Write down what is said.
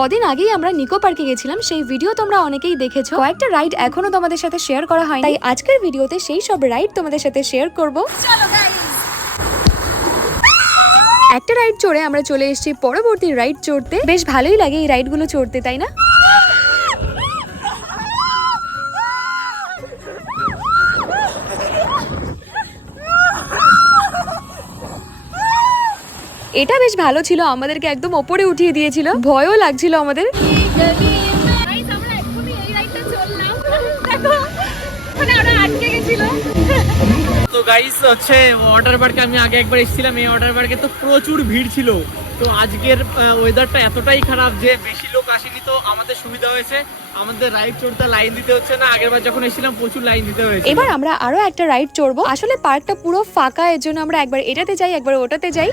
কদিন আগেই আমরা নিকো পার্কে গেছিলাম, সেই ভিডিও তোমরা অনেকেই দেখেছো। কয়েকটা রাইড এখনো তোমাদের সাথে শেয়ার করা হয়নি, তাই আজকের ভিডিওতে সেই সব রাইড তোমাদের সাথে শেয়ার করব। একটা রাইড চড়ে আমরা চলে এসেছি পরবর্তী রাইড চড়তে। বেশ ভালোই লাগে এই রাইড গুলো চড়তে, তাই না? এটা বেশ ভালো ছিল, আমাদেরকে একদম ওপরে উঠিয়ে দিয়েছিল, ভয়ও লাগছিল আমাদের। তো গাইস হচ্ছে ওয়াটার পার্কে আমি আগে একবার এসেছিলাম, এই ওয়াটার পার্কে তো প্রচুর ভিড় ছিল। তো আজকের ওয়েদারটা এতটাই খারাপ যে বেশি লোক আসেনি, তো আমাদের সুবিধা হয়েছে, আমাদের রাইড চড়তে লাইন দিতে হচ্ছে না। আগেরবার যখন এসেছিলাম প্রচুর লাইন দিতে হয়েছে। এবার আমরা আরো একটা রাইড চড়বো। আসলে পার্কটা পুরো ফাঁকা, এর জন্য আমরা একবার এটাতে যাই একবার ওটাতে যাই।